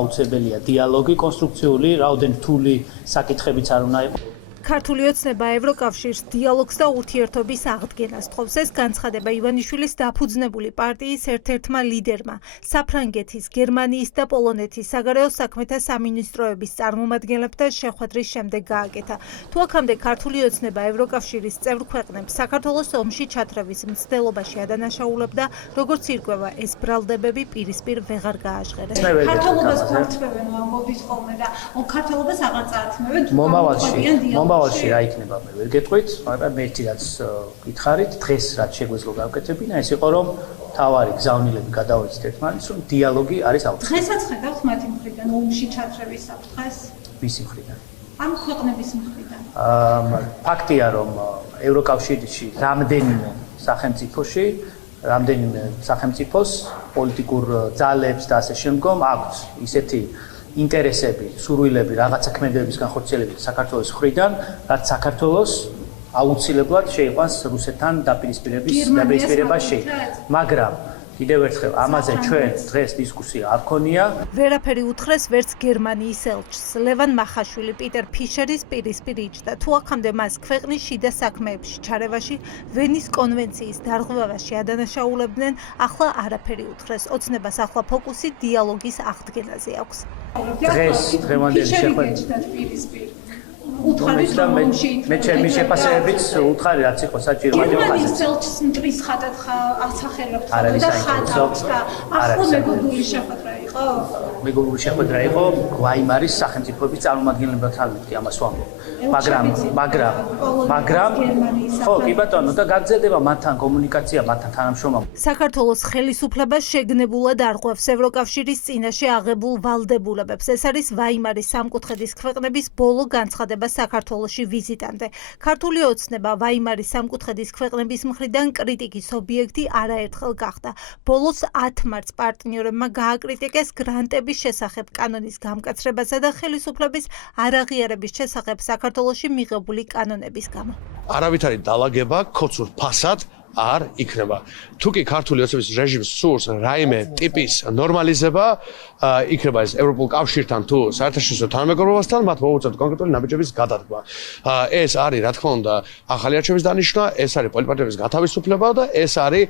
აუცილებელია დიალოგი, კონსტრუქციული, რაოდენ რთული საკითხებიც არ უნდა იყოს. ქართული ოცნება ევროკავშირს დიალოგს და ურთიერთობის აღდგენას თხოვს. ეს განცხადება ივანიშვილის დაფუძნებული პარტიის ერთ-ერთმა ლიდერმა, საფრანგეთის, გერმანიის და პოლონეთის საგარეო საქმეთა სამინისტროების წარმომადგენლებთან შეხვედრის შემდეგ გააკეთა. თუ აქამდე ქართული ოცნება ევროკავშირის წევრ ქვეყნებს საქართველოს ომში ჩათრევის მცდელობაში ადანაშაულებდა, როგორც ირკვევა, ეს ბრალდებები პირისპირ ვეღარ გააჟღერეს. ქართულობას გვართმევენ ამბობთ ხოლმე და ქართულობას აღარ წაართმევენ. მომავალში რა იქნება მე ვერ გეტყვით, მაგრამ მე ერთი რაც გითხარით, დღეს რაც შეგვეძლო გავკეთებინა, ეს იყო რომ თავარი გზავნილები გადავეცდეთ ერთმანეთს, რომ დიალოგი არის აუცილებელი. დღესაც ხედავთ მათი მხრიდან ომში ჩათრევის საფრთხეს? ვისი მხრიდან? ამ ქვეყნების მხრიდან. ფაქტია, რომ ევროკავშირში რამდენიმე სახელმწიფოს პოლიტიკურ ძალებს და ასე შემდგომ აქვს ისეთი ინტერესები, სურვილები, რაღაცა ქმედებების განხორციელებით საქართველოს მხრიდან, რაც საქართველოს აუცილებლად შეიყვანს რუსეთთან დაპირისპირება შეიძლება. მაგრამ კიდევ ერთხელ ამაზე ჩვენ დღეს დისკუსია არ ქონია. ვერაფერი უთხრეს ვერც გერმანიის ელჩს. ლევან მახაშვილი პიტერ ფიშერის პირისპირ იჯდა. თუ აქამდე მას ქვეყნის შიდა საქმეებში ჩარევაში, ვენის კონვენციის დარღვევაში ადანაშაულებდნენ, ახლა არაფერი უთხრეს. ოცნებას ახლა ფოკუსი დიალოგის აღდგენაზე აქვს. დღევანდელი შეხვედრა უთხარით რომ მე ჩემი შეფასებებით უთხარი რაც იყო საჭირო გერმანიის ელჩს მტრის ხატად ასახელებთ და ხატავთ და ახლა მეგობრული შეხვედრა იყო? მეგობრული შეხვედრა იყო ვაიმარის სახელმწიფოების წარმომადგენლებთან ამას ვამბობ. მაგრამ ხო, კი ბატონო, და გაგრძელდება მათთან კომუნიკაცია, მათთან თანამშრომლობა. საქართველოს ხელისუფლებას შეგნებულად არღვევს ევროკავშირის წინაშე აღებულ ვალდებულებებს. ეს არის ვაიმარის სამკუთხედის ქვეყნების ბოლო განცხადება საქართველოში ვიზიტამდე. ქართული ოცნება ვაიმარის სამკუთხედის ქვეყნების მხრიდან კრიტიკის ობიექტი არაერთხელ გახდა. ბოლოს 10 მარტს პარტნიორებმა გააკრიტიკეს გრანტების შესახებ კანონის გამკაცრებასა და ხელისუფლების არაღიარების შესახებ საქართველოში მიღებული კანონების გამო. არავითარი დალაგება ქოცურ ფასად არ იქნება. თუ კი ქართული ოცნების რეჟიმს სურს რაიმე ტიპის ნორმალიზება, იქნება ეს ევროპულ კავშირთან თუ საერთაშორისო თანამეგობრობასთან, მათ მოუწევთ კონკრეტული ნაბიჯების გადადგმა. ეს არის, რა თქმა უნდა, ახალი არჩევნების დანიშვნა, ეს არის პოლიტპარტიების გათავისუფლება და ეს არის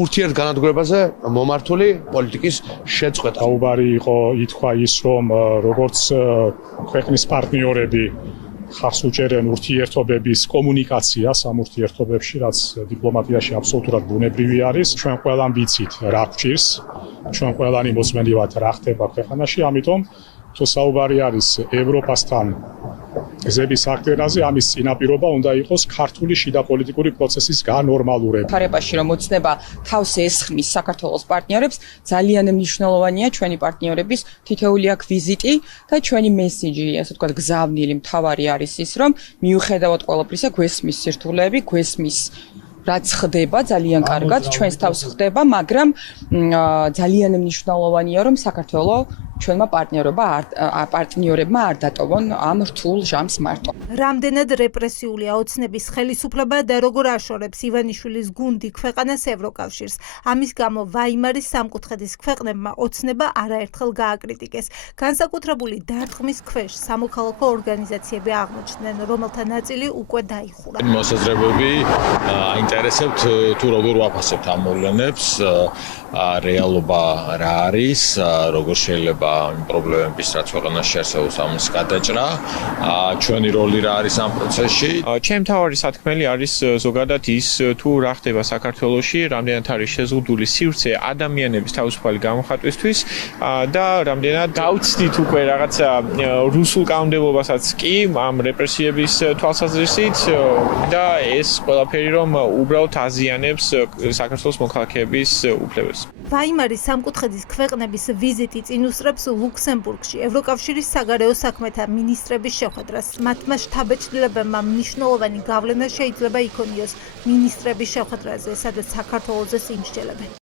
ურთიერთგანადგურებაზე მომართული პოლიტიკის შეწყვეტა. საუბარი იყო ითქვა ის, რომ როგორც ქვეყნის პარტნიორები ხარს უჭერენ ურთიერთობების კომუნიკაციას ამ ურთიერთობებში, რაც დიპლომატიაში აბსოლუტურად ბუნებრივი არის. ჩვენ ყველამ ვიცით რა გვჭირს, ჩვენ ყველანი მოსმენი ვართ რა ხდება ქვეყანაში, ამიტომ თუ საუბარი არის ევროპასთან გზების აღდგენაზე, ამის წინაპირობა უნდა იყოს ქართული შიდა პოლიტიკური პროცესის განორმალურება. ხარებაში რომ ოცნება თავს ესხმის საქართველოს პარტნიორებს, ძალიან მნიშვნელოვანია ჩვენი პარტნიორების თითოეული აქ ვიზიტი და ჩვენი მესიჯი, ასე ვთქვათ, გზავნილი მთავარი არის ის, რომ მიუხედავად ყველაფრისა, გვესმის სირთულეები, გვესმის რაც ხდება ძალიან კარგად, ჩვენს თავს ხდება, მაგრამ ძალიან მნიშვნელოვანია, რომ საქართველოს ჩვენმა პარტნიორებმა არ დატოვონ ამ რთულ ჟამს მარტო. რამდენად რეპრესიულია ოცნების ხელისუფლება და როგორ აშორებს ივანიშვილის გუნდი ქვეყანას ევროკავშირს. ამის გამო ვაიმარის სამკუთხედის ქვეყნებმა ოცნება არაერთხელ გააკრიტიკეს. განსაკუთრებული დარტყმის ქვეშ სამოქალაქო ორგანიზაციები აღმოჩნდნენ, რომელთა ნაწილი უკვე დაიხურა. მოსაზრებები აინტერესებთ თუ როგორ ვაფასებთ ამ მოვლენებს, რეალობა რა არის, როგორ შეიძლება იმ პრობლემების, რაც ქვეყანაში არსებობს, ამის გადაჭრა, ჩვენი როლი რა არის ამ პროცესში. ჩემი მთავარი სათქმელი არის ზოგადად ის, თუ რა ხდება საქართველოში, რამდენად არის შეზღუდული სივრცე ადამიანების თავისუფალი გამოხატვისთვის და რამდენად გავცდით უკვე რაღაცა რუსულ კანონმდებლობასაც კი ამ რეპრესიების თვალსაზრისით და ეს ყველაფერი რომ უბრალოდ აზიანებს საქართველოს მოქალაქეების უფლებებს. ვაიმარის სამკუთხედის ქვეყნების ვიზიტი წინ უსწრებს ლუქსემბურგში ევროკავშირის საგარეო საქმეთა მინისტრების შეხვედრას. მათმა შთაბეჭდილებებმა მნიშვნელოვანი გავლენა შეიძლება იქონიოს მინისტრების შეხვედრაზე, სადაც საქართველოზე იმსჯელებენ.